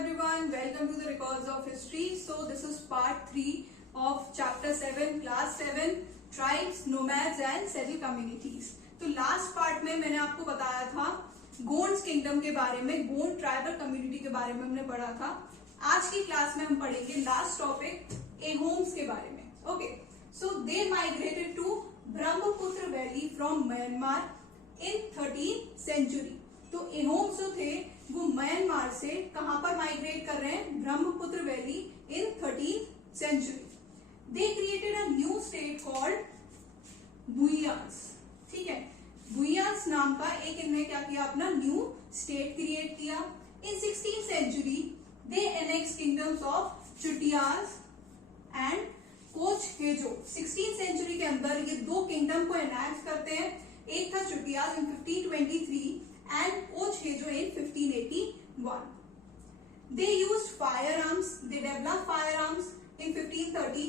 everyone, welcome to the Records of History. So this is part 3 of chapter 7, class 7, tribes, nomads and settled communities. तो last part में मैंने आपको बताया था Gonds kingdom के बारे में, गोंड ट्राइबल कम्युनिटी के बारे में हमने पढ़ा था. आज की क्लास में हम पढ़ेंगे लास्ट टॉपिक एहोम्स के बारे में. Okay, so they migrated to Brahmaputra valley from Myanmar in 13th century. तो एहोम्स जो थे वो म्यांमार से कहां पर माइग्रेट कर रहे हैं? Brahmaputra valley in 13th century. They created a new state called Bhuyans. ठीक है, बुइयांस नाम का एक इन्होंने क्या किया, अपना न्यू स्टेट क्रिएट किया. In 16th century they annex kingdoms of Chutiyas and Koch Hajo. 16th century के अंदर ये दो किंगडम को एनेक्स करते हैं. एक था चुटियास इन 1523 and Koch Hejo in 1581. They used firearms. They developed firearms in 1530.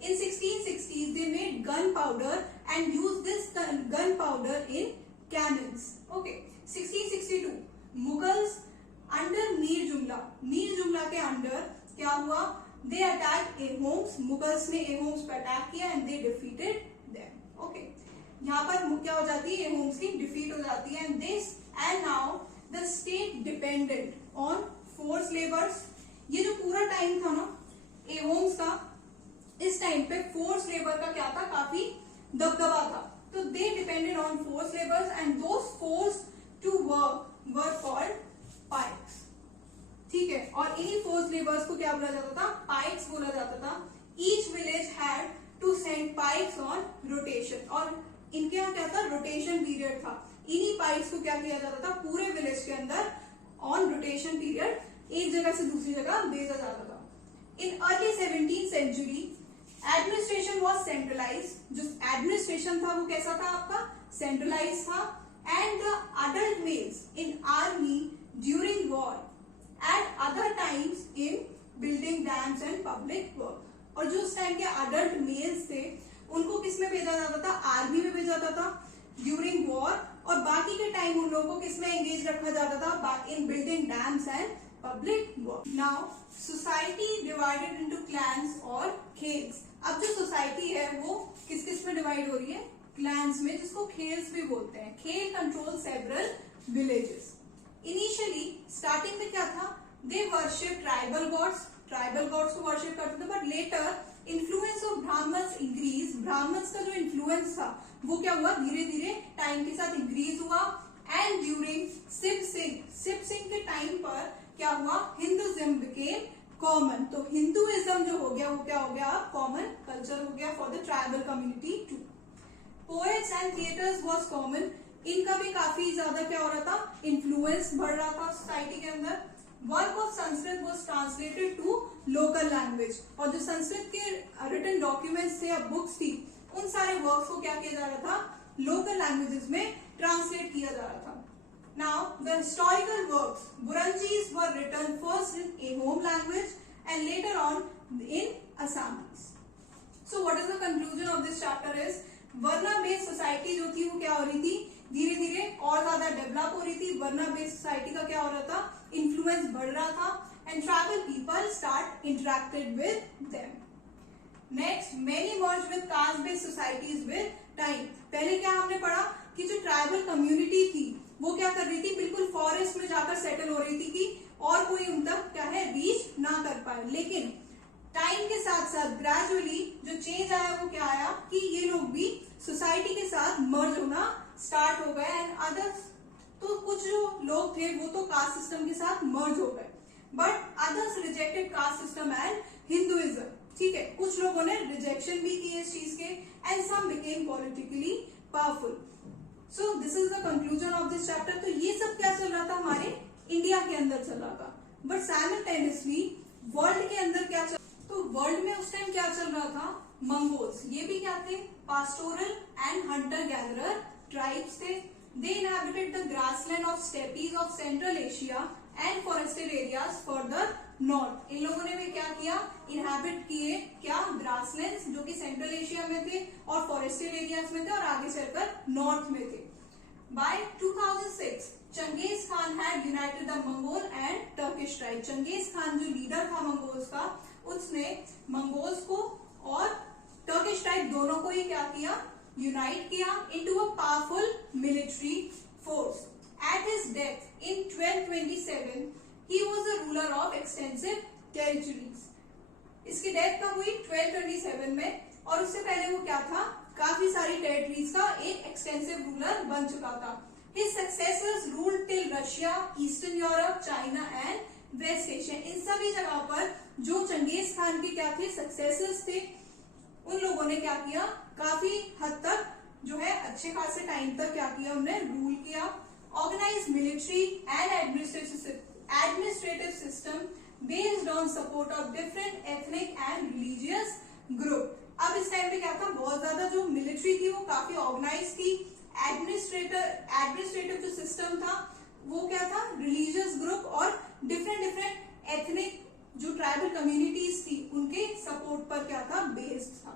In 1660s, they made gunpowder and used this gunpowder in cannons. Okay, 1662, Mughals under Mir Jumla. Mir Jumla के under क्या हुआ? They attacked Ahoms. Mughals ने Ahoms पर attack किया and they defeated them. Okay, यहाँ पर क्या हो जाती है? Ahoms की डिफीट हो जाती है. And now the state depended on forced laborers. ये जो पूरा टाइम था ना एहोम्स का, इस टाइम पे फोर्स लेबर का क्या था? काफी दबदबा था. तो they depended on force labours and those force to work were called Paiks. ठीक है, और इन्हीं फोर्स लेबर्स को क्या बोला जाता था? पाइक्स बोला जाता था. Each village had to send paiks on rotation. और इनके यहाँ क्या था? रोटेशन पीरियड था. इन्हीं पाइप्स को क्या किया जाता था? पूरे विलेज के अंदर ऑन रोटेशन पीरियड एक जगह से दूसरी जगह भेजा जाता था. In early 17th century administration was centralize. जो एडमिनिस्ट्रेशन था वो कैसा था आपका? सेंट्रलाइज था. And the adult males in army during war at other times in building dams and public work. और जो उस टाइम के अडल्ट मेल्स थे उनको किस में भेजा जाता था? आर्मी में भेजा जाता था ड्यूरिंग वॉर. और बाकी के टाइम उन लोगों को किसमें एंगेज रखा जाता था? इन building dams and public work. Now society divided into clans और खेल्स. अब जो सोसाइटी है वो किस किस में डिवाइड हो रही है? क्लैंस में, जिसको खेल्स भी बोलते हैं. Khel control several villages. Initially starting में क्या था? They worship tribal gods. Tribal gods को वर्शिप करते थे. But later influence of Brahmans increase. Brahmans का जो इन्फ्लुएंस था वो क्या हुआ? धीरे धीरे टाइम के साथ इंक्रीज हुआ. एंड ड्यूरिंग शिव सिंह के टाइम पर क्या हुआ? Hinduism became common. तो हिंदुइज्म जो हो गया वो क्या हो गया? कॉमन कल्चर हो गया for the tribal community too. Poets and theaters was common. इनका भी काफी ज्यादा क्या हो रहा था? इन्फ्लुएंस बढ़ रहा था सोसाइटी के अंदर. Work of Sanskrit was translated to local language. और जो संस्कृत के रिटन डॉक्यूमेंट्स थे या बुक्स थी उन सारे वर्क्स को क्या किया जा रहा था? लोकल लैंग्वेजेस में ट्रांसलेट किया जा रहा था. Now the historical works, Buranjis were written first in Ahom language and later on in Assamese. So what is the conclusion of this chapter is, varna based society जो थी वो क्या हो रही थी? धीरे धीरे और ज्यादा डेवलप हो रही थी. वर्ना बेस्ड सोसाइटी का क्या हो रहा था? इन्फ्लुएंस बढ़ रहा था. And tribal people start interacted with them. Next, many merge with caste based societies with time. पहले क्या हमने पढ़ा कि जो ट्राइबल कम्युनिटी थी वो क्या कर रही थी? बिल्कुल फॉरेस्ट में जाकर सेटल हो रही थी कि और कोई उन तक क्या है? रीच ना कर पाए. लेकिन टाइम के साथ साथ ग्रेजुअली जो चेंज आया वो क्या आया कि ये लोग भी सोसाइटी के साथ मर्ज होना स्टार्ट हो गए. एंड अदर्स, तो कुछ जो लोग थे वो तो कास्ट सिस्टम के साथ मर्ज हो गए. But others rejected caste system and Hinduism. ठीक है, कुछ लोगों ने रिजेक्शन भी की इस चीज के. And some became politically powerful. So this is the conclusion of this chapter. तो ये सब क्या चल रहा था? हमारे इंडिया के अंदर चल रहा था. बट साइमल्टेनियसली वर्ल्ड के अंदर क्या चल, तो वर्ल्ड में उस टाइम क्या चल रहा था? मंगोल्स. ये भी क्या थे? Pastoral and hunter gatherer tribes थे. They inhabited the grassland of steppes of central Asia and forested areas further north. इन लोगों ने भी क्या किया? इनहैबिट किए क्या? ग्रासलैंड्स जो कि सेंट्रल एशिया में थे और फॉरेस्टेड एरियाज में थे और आगे चलकर नॉर्थ में थे. By 2006 Genghis Khan had united the Mongol and Turkish Turkish tribe. Genghis Khan जो लीडर था मंगोल्स का, उसने मंगोल्स को और टर्किश ट्राइब दोनों को ही क्या किया, यूनाइट किया into a powerful military force. At his death in 1227 he was the ruler of extensive territories. इसकी डेथ कब हुई, 1227 में, और उससे पहले वो क्या था, काफी सारी टेरिटरीज का एक एक्सटेंसिव रूलर बन चुका था। His successors ruled till Russia, Eastern Europe, China and West Asia। इन सभी जगह पर जो चंगेज खान के क्या थे, सक्सेसर्स थे, उन लोगों ने क्या किया, काफी हद तक जो है अच्छे खासे टाइम तक क्या किया, उन्होंने रूल किया। Organize military and administrative system based on support of different ethnic and religious group. अब इस टाइम पे क्या था, बहुत ज्यादा जो मिलिट्री थी वो काफी ऑर्गेनाइज थी। एडमिनिस्ट्रेटिव जो सिस्टम था वो क्या था, रिलीजियस ग्रुप और डिफरेंट एथनिक जो ट्राइबल कम्युनिटीज थी उनके सपोर्ट पर क्या था, बेस्ड था।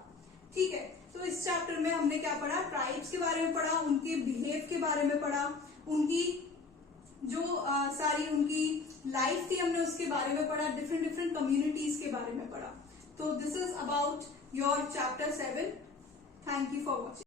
ठीक है, तो इस चैप्टर में हमने क्या पढ़ा, ट्राइब्स के बारे में पढ़ा, उनके बिहेव के बारे में पढ़ा, उनकी जो सारी उनकी लाइफ थी हमने उसके बारे में पढ़ा, डिफरेंट कम्युनिटीज के बारे में पढ़ा। तो this is about your chapter 7। Thank you for watching.